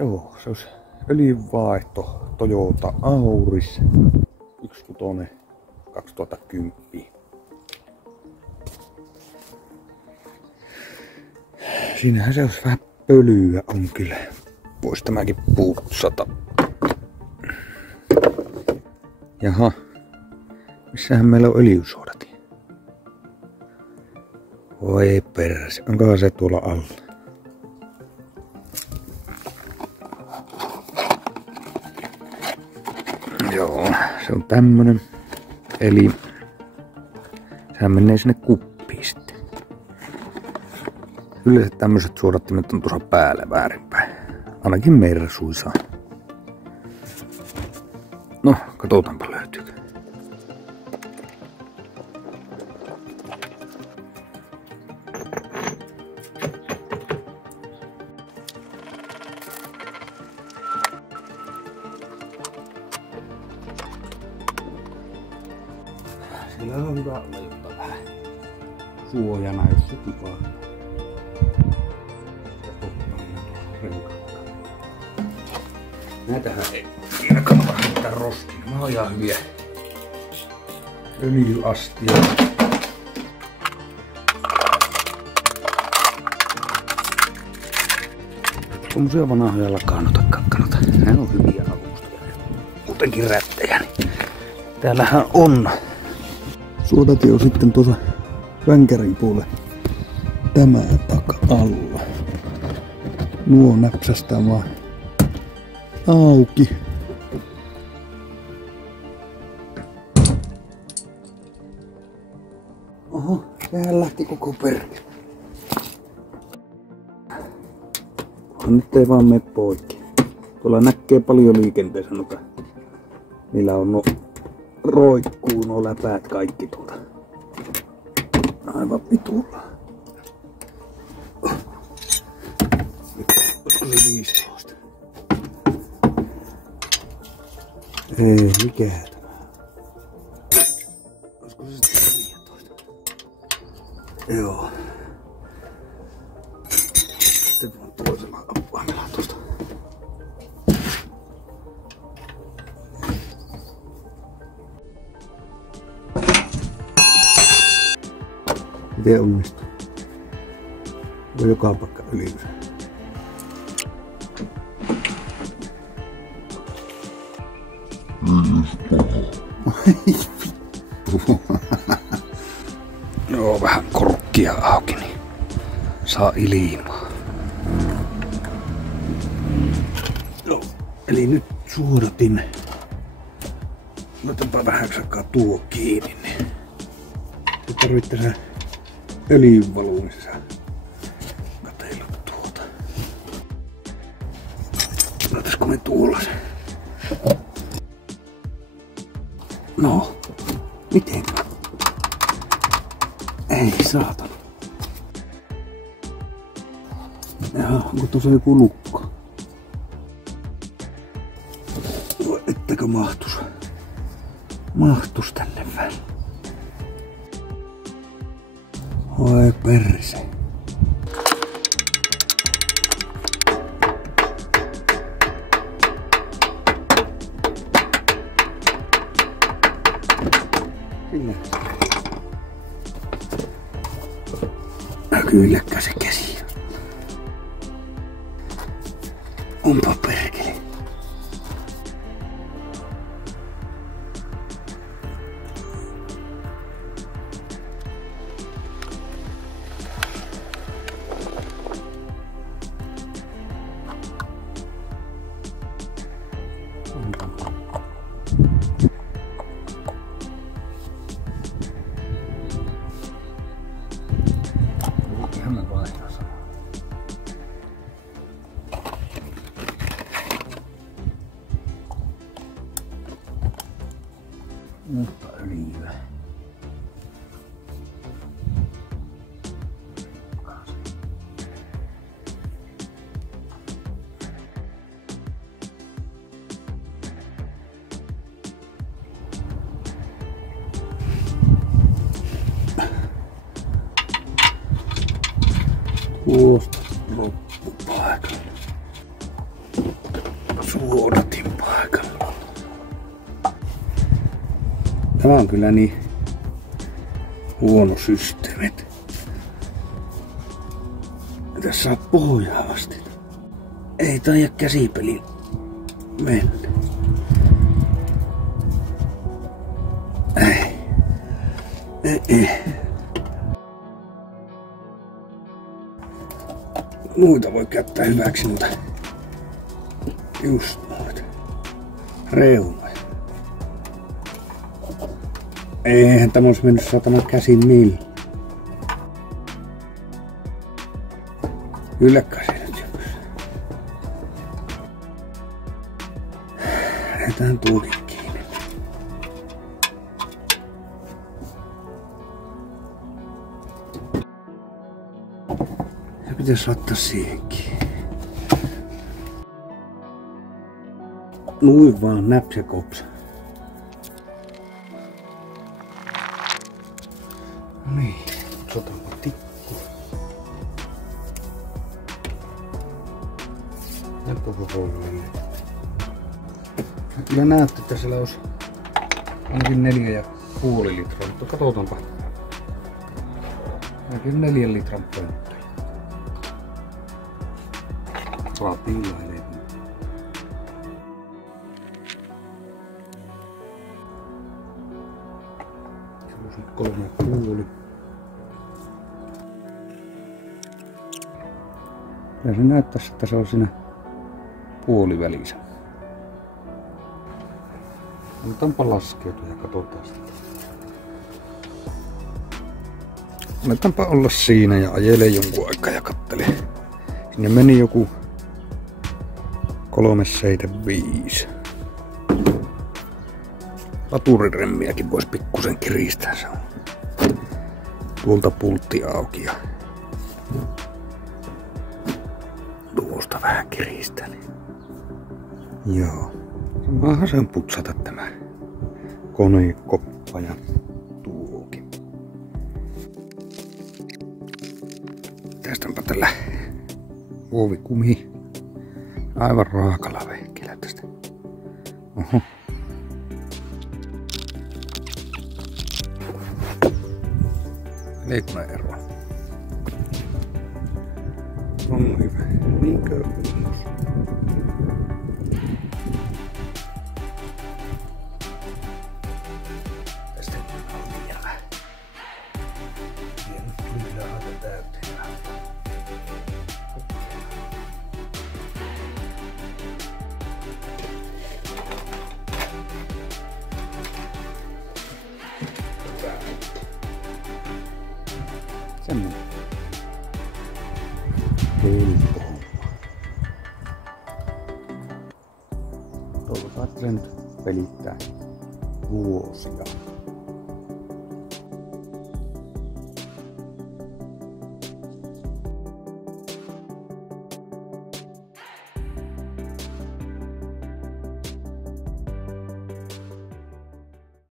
Joo, se olisi öljynvaihto Toyota Auris 1.6 2010. Siinähän se olisi vähän pölyä on kyllä. Voisi tämäkin putsata. Jaha. Missähän meillä on öljysuodatin? Voi perse, onkohan se tuolla alla? Joo, se on tämmönen. Eli sehän menee sinne kuppiin sitten. Yleensä tämmöiset suodattimet on tuossa päällä väärinpäin. Ainakin Mersuissa. No, katsotaanpa löytyykö. Sillä on hyvä olla jotta vähän suojana, jos se tipahtaa. Näitähän ei siinä kannata heittää roskiin. Nämä on ihan hyviä öljyastioita. Tommosia vanhoja lakanoita. Nämä on hyviä alustoja. Muutenkin rättejä. Niin täällähän on. Suodatin on sitten tuossa vänkärin puolelle tämän taka-alla. Nuo näpsästää vaan auki. Oho, sehän lähti koko perkele. Nyt ei vaan mene poikki. Tuolla näkee paljon liikenteessä noita. Niillä on roikkuu nuo läpäät kaikki tuolta. Aivan pitulla. Olisiko se 15? Ei, mikä tämä? Olisiko se sitten 15? Joo. Sitten vaan toisella appaamella tosta. Miten onnistuu? On joka paikka ylivyys. Joo, vähän korkkia auki, niin saa ilmaa. Joo, eli nyt suodatin. Laitaanpa vähän aikaa tuo kiinni, niin se tarvitsee öljynvaluunissa katsella tuota. Laitaisko me tuolla se? No, miten? Ei saatana. Jaha, onko tuossa joku lukko? Voi ettäkö mahtus tänne väliin. Oi perse. Kylläkkä se käsi. Onpa perkele. Mutta öljyä. Tuosta loppupaikalle. vuodatin paikalla. Tämä on kyllä niin huono systeemi. Tässä on pohjaa asti. Ei taida käsipeli mennä. Ei. Muita voi käyttää hyväksi, mutta just noita reunoja. Eihän tämä olisi mennyt satana käsin millään. Ylläkään se nyt joku. Lähdetään tuukin kiinni. Se pitäisi laittaa siihen kiinni. Nuin vaan näps ja kopsa. Niin, otanpa tikku. Ja koko polvelle. Kyllä näytti, että siellä olisi ainakin 4,5 litraa, mutta katsotaanpa. Ainakin 4 litran pönttöjä. Rapilailee. Semmoset 3,5. Ja se näyttäisi, että se on siinä puolivälissä. Annetaanpa laskeutua ja katsotaan sitä. Annetaanpa olla siinä ja ajele jonkun aikaa ja kattele. Sinne meni joku 375. Laturiremmiäkin vois pikkusen kiristää. Se on tuolta pultti auki ja tuosta vähän kiristää. Joo. Maahan se on putsata tämä konekoppa ja tuokin. Tästäpä tällä muovikumi aivan raakalla vehkillä tästä. Oho. Leikuna eroa. On hyvä. Niinkö kunnos? Tästä on vielä. Ja nyt tuli kyllä aika täyteen. Semmoinen. Helppo homma. Toivotaan, että se nyt pelittää vuosia.